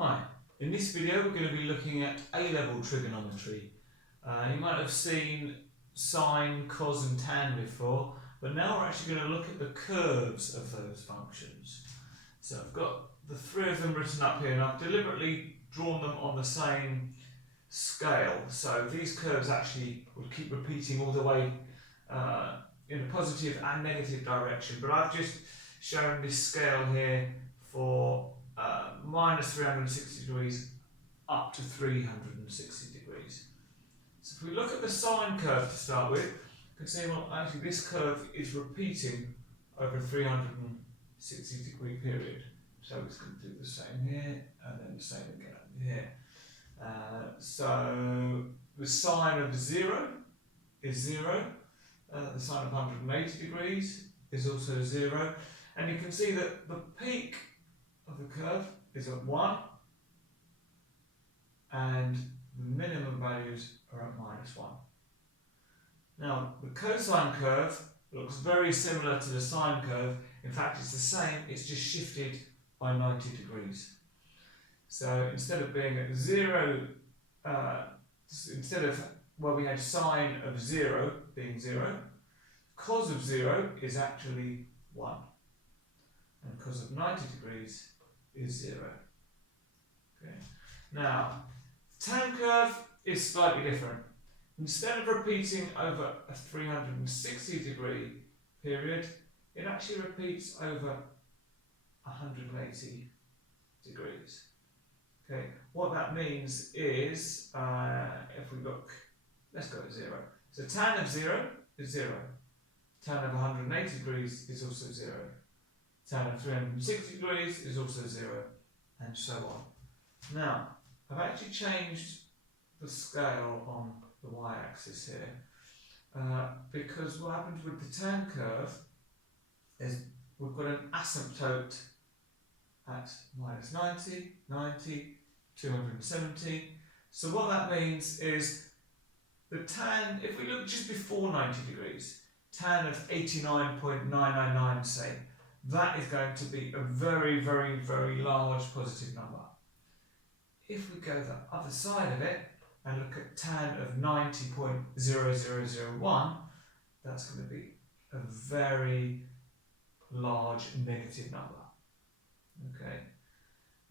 Hi, in this video we're going to be looking at A-level trigonometry. You might have seen sine, cos and tan before, but now we're actually going to look at the curves of those functions. So I've got the three of them written up here and I've deliberately drawn them on the same scale. So these curves actually will keep repeating all the way in a positive and negative direction, but I've just shown this scale here for minus 360 degrees up to 360 degrees. So if we look at the sine curve to start with, you can see, well, actually this curve is repeating over a 360 degree period. So it's going to do the same here and then the same again here. So the sine of 0 is 0. The sine of 180 degrees is also 0. And you can see that the peak of the curve is at 1 and the minimum values are at minus 1. Now the cosine curve looks very similar to the sine curve. In fact, it's the same, it's just shifted by 90 degrees. So instead of being at 0, instead of where we had sine of 0 being 0, cos of 0 is actually 1. And cos of 90 degrees is 0. Okay. Now, tan curve is slightly different. Instead of repeating over a 360 degree period, it actually repeats over 180 degrees. Okay. What that means is, if we look, let's go to 0. So tan of 0 is 0. Tan of 180 degrees is also 0. Tan of 360 degrees is also 0, and so on. Now, I've actually changed the scale on the y-axis here, because what happens with the tan curve is we've got an asymptote at minus 90, 90, 270. So what that means is the tan, if we look just before 90 degrees, tan of 89.999, say, that is going to be a very, very, very large positive number. If we go the other side of it and look at tan of 90.0001, that's going to be a very large negative number. Okay.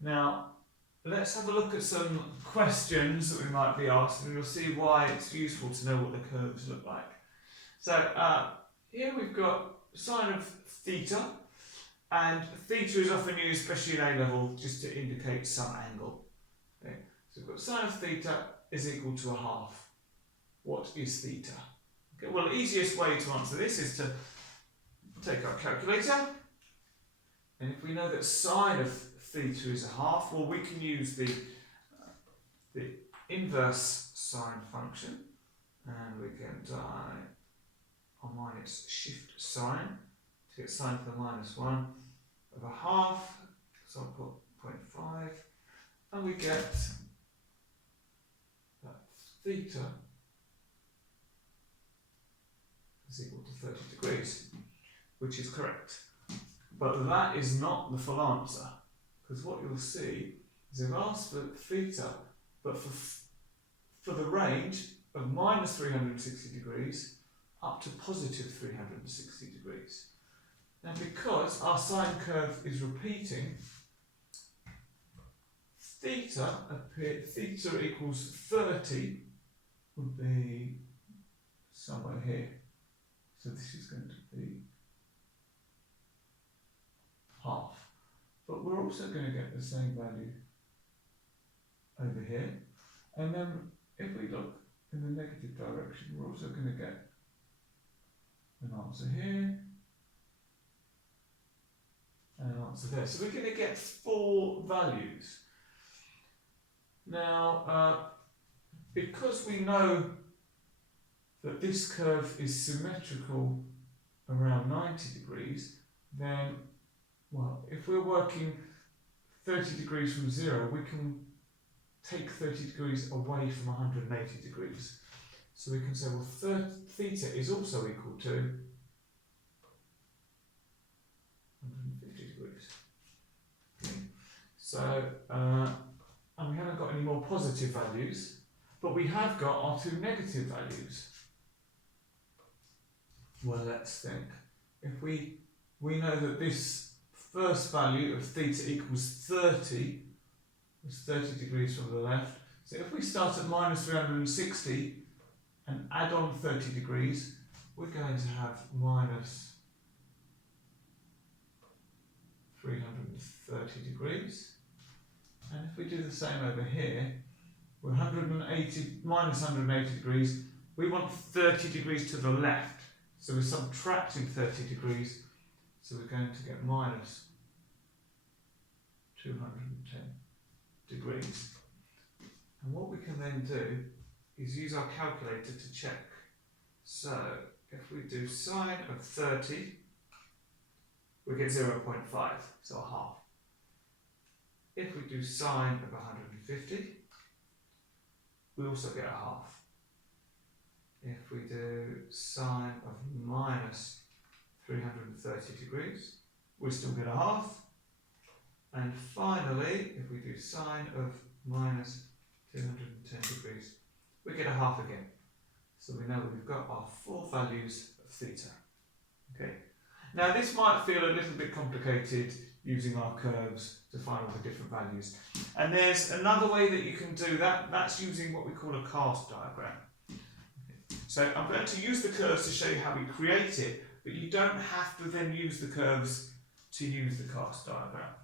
Now, let's have a look at some questions that we might be asked, and we'll see why it's useful to know what the curves look like. So, here we've got sine of theta. And theta is often used, especially in A-level, just to indicate some angle. Okay. So we've got sine of theta is equal to a half. What is theta? Okay. Well, the easiest way to answer this is to take our calculator. And if we know that sine of theta is a half, well, we can use the inverse sine function. And we can on its shift sine to get sine to the minus 1 of a half, so I'll put 0.5, and we get that theta is equal to 30 degrees, which is correct. But that is not the full answer, because what you'll see is they've asked for theta, but for the range of minus 360 degrees up to positive 360 degrees. Now, because our sine curve is repeating, theta equals 30 would be somewhere here. So this is going to be half. But we're also going to get the same value over here. And then if we look in the negative direction, we're also going to get an answer here. And an answer there. So we're going to get 4 values. Now, because we know that this curve is symmetrical around 90 degrees, then, well, if we're working 30 degrees from 0, we can take 30 degrees away from 180 degrees. So we can say, well, theta is also equal to 150 degrees. Okay. So got any more positive values, but we have got our two negative values. Well, let's think. If we know that this first value of theta equals 30, it's 30 degrees from the left. So if we start at minus 360 and add on 30 degrees, we're going to have minus 330 degrees. And if we do the same over here, we're minus 180 degrees. We want 30 degrees to the left. So we're subtracting 30 degrees. So we're going to get minus 210 degrees. And what we can then do is use our calculator to check. So if we do sine of 30, we get 0.5, so a half. If we do sine of 150, we also get a half. If we do sine of minus 330 degrees, we still get a half. And finally, if we do sine of minus 210 degrees, we get a half again. So we know we've got our four values of theta. Okay. Now this might feel a little bit complicated using our curves to find all the different values. And there's another way that you can do that. That's using what we call a cast diagram. So I'm going to use the curves to show you how we create it, but you don't have to then use the curves to use the cast diagram.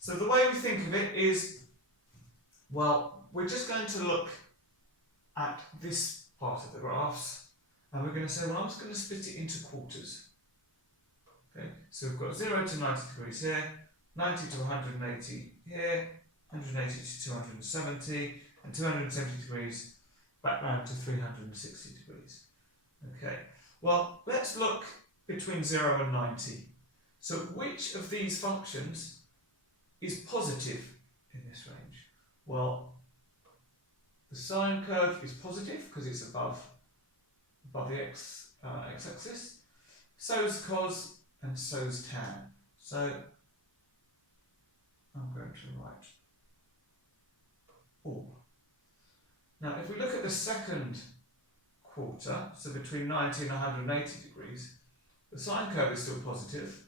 So the way we think of it is, well, we're just going to look at this part of the graphs, and we're going to say, well, I'm just going to split it into quarters. Okay, so we've got 0 to 90 degrees here, 90 to 180 here, 180 to 270, and 270 degrees back round to 360 degrees. Okay, well, let's look between 0 and 90. So which of these functions is positive in this range? Well, the sine curve is positive because it's above the x-axis. So is cos and so is tan. So I'm going to write all. Now, if we look at the second quarter, so between 90 and 180 degrees, the sine curve is still positive,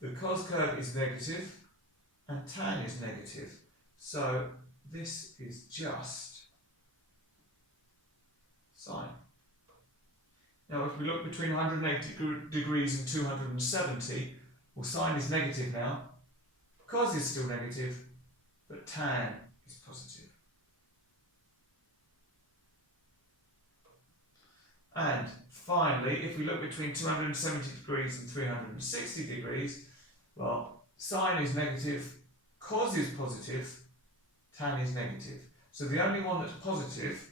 the cos curve is negative, and tan is negative. So this is just sine. Now, if we look between 180 degrees and 270, well, sine is negative now, cos is still negative, but tan is positive. And finally, if we look between 270 degrees and 360 degrees, well, sine is negative, cos is positive, tan is negative. So the only one that's positive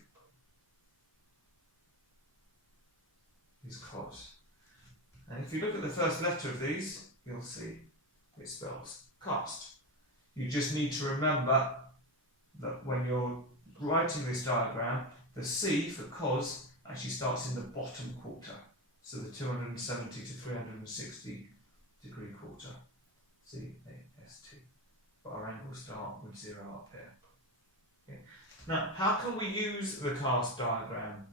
is cos. And if you look at the first letter of these, you'll see it spells cast. You just need to remember that when you're writing this diagram, the C for cos actually starts in the bottom quarter. So the 270 to 360 degree quarter. C-A-S-T. But our angles start with 0 up here. Okay. Now, how can we use the cast diagram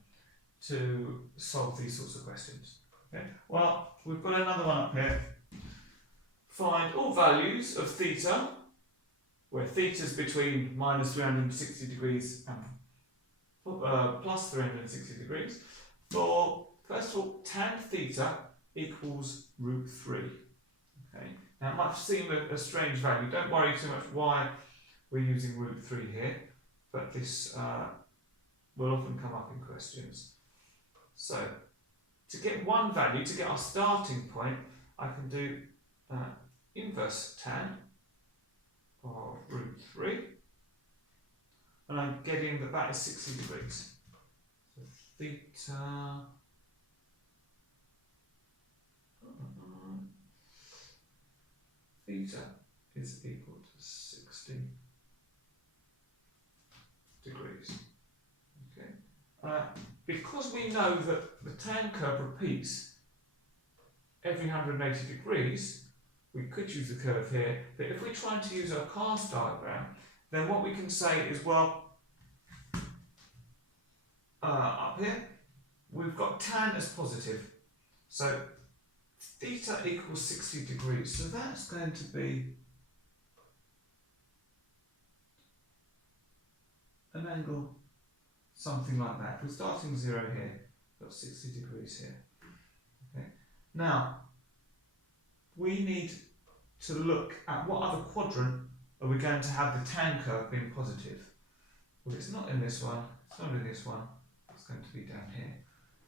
to solve these sorts of questions? Okay. Well, we've got another one up here. Find all values of theta, where theta is between minus 360 degrees and plus 360 degrees, for, first of all, tan theta equals root 3. Okay. Now, it might seem a strange value. Don't worry too much why we're using root 3 here, but this will often come up in questions. So, to get one value, to get our starting point, I can do inverse tan of root 3. And I'm getting that is 60 degrees. So theta is equal to 60 degrees. Okay. Because we know that the tan curve repeats every 180 degrees, we could use the curve here, but if we're trying to use our cast diagram, then what we can say is, well, up here, we've got tan as positive. So theta equals 60 degrees. So that's going to be an angle something like that. If we're starting 0 here, we've got 60 degrees here. Okay. Now, we need to look at what other quadrant are we going to have the tan curve being positive. Well, it's not in this one, it's not in this one, it's going to be down here.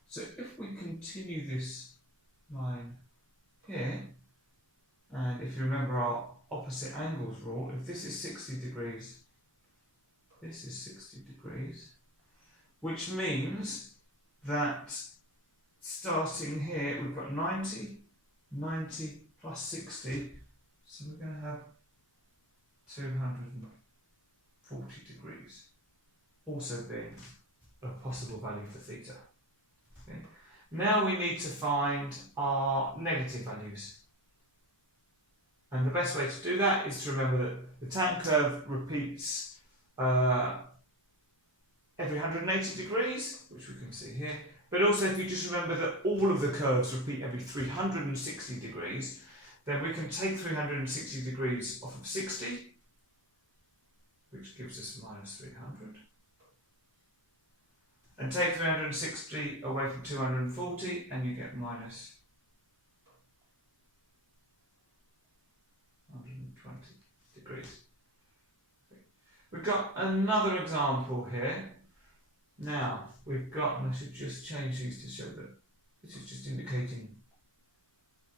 So if we continue this line here, and if you remember our opposite angles rule, if this is 60 degrees, this is 60 degrees, which means that starting here we've got 90, 90 plus 60, so we're going to have 240 degrees, also being a possible value for theta. Okay. Now we need to find our negative values. And the best way to do that is to remember that the tan curve repeats every 180 degrees, which we can see here. But also if you just remember that all of the curves repeat every 360 degrees, then we can take 360 degrees off of 60, which gives us minus 300. And take 360 away from 240 and you get minus 120 degrees. Okay. We've got another example here. Now, we've got, and I should just change these to show that this is just indicating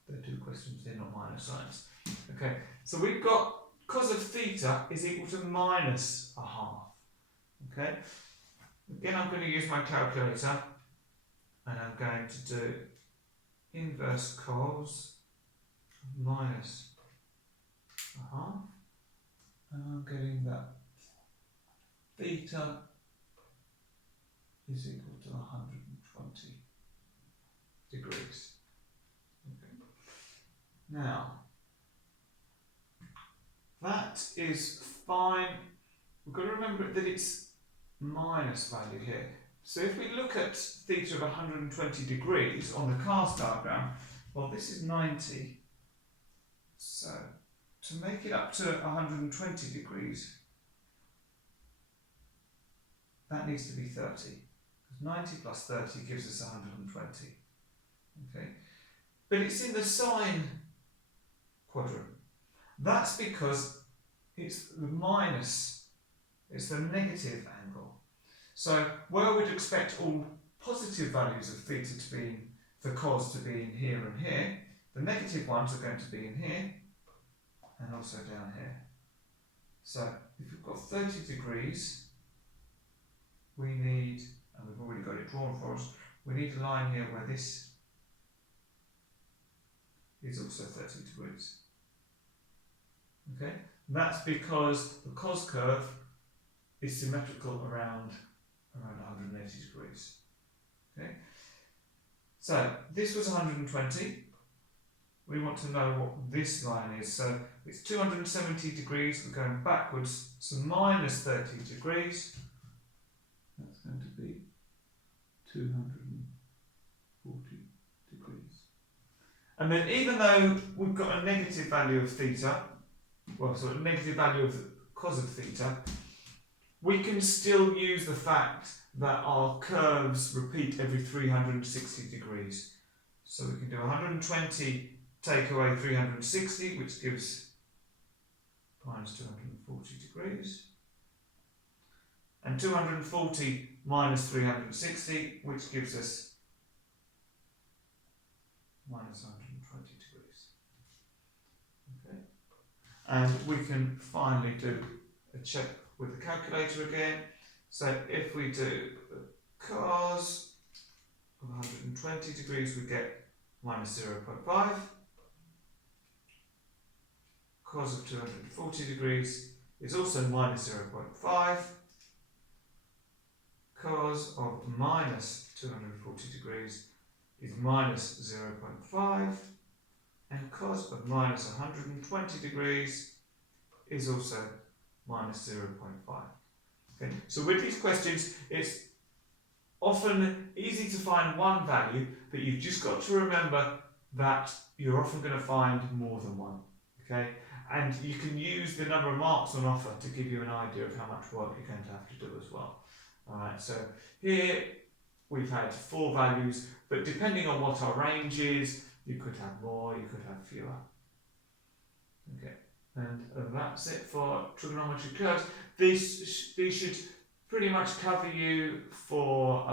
they're two questions, they're not minor signs. Okay, so we've got cos of theta is equal to minus a half. Okay, again I'm going to use my calculator and I'm going to do inverse cos minus a half, and I'm getting that theta is equal to 120 degrees. Okay. Now, that is fine. We've got to remember that it's minus value here. So if we look at theta of 120 degrees on the cast diagram, well, this is 90. So to make it up to 120 degrees, that needs to be 30. 90 plus 30 gives us 120. Okay, but it's in the sine quadrant. That's because it's the minus, it's the negative angle. So where we'd expect all positive values of theta to be, for cos to be in here and here, the negative ones are going to be in here and also down here. So if we've got 30 degrees, we need, and we've already got it drawn for us, we need a line here where this is also 30 degrees. Okay, that's because the cos curve is symmetrical around 180 degrees. Okay, so this was 120. We want to know what this line is. So it's 270 degrees. We're going backwards, so minus 30 degrees. That's going to be 240 degrees. And then even though we've got a negative value of theta, well, so a negative value of cos of theta, we can still use the fact that our curves repeat every 360 degrees. So we can do 120 take away 360, which gives minus 240 degrees. And 240 minus 360, which gives us minus 120 degrees. Okay. And we can finally do a check with the calculator again. So if we do cos of 120 degrees, we get minus 0.5. Cos of 240 degrees is also minus 0.5. Cos of minus 240 degrees is minus 0.5, and cos of minus 120 degrees is also minus 0.5. Okay, so with these questions, it's often easy to find one value, but you've just got to remember that you're often going to find more than one. Okay, and you can use the number of marks on offer to give you an idea of how much work you're going to have to do as well. Alright, so here we've had 4 values, but depending on what our range is, you could have more, you could have fewer. Okay, and that's it for trigonometry curves. These should pretty much cover you for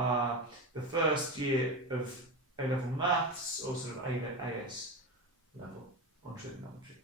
the first year of A-level maths or sort of AS level on trigonometry.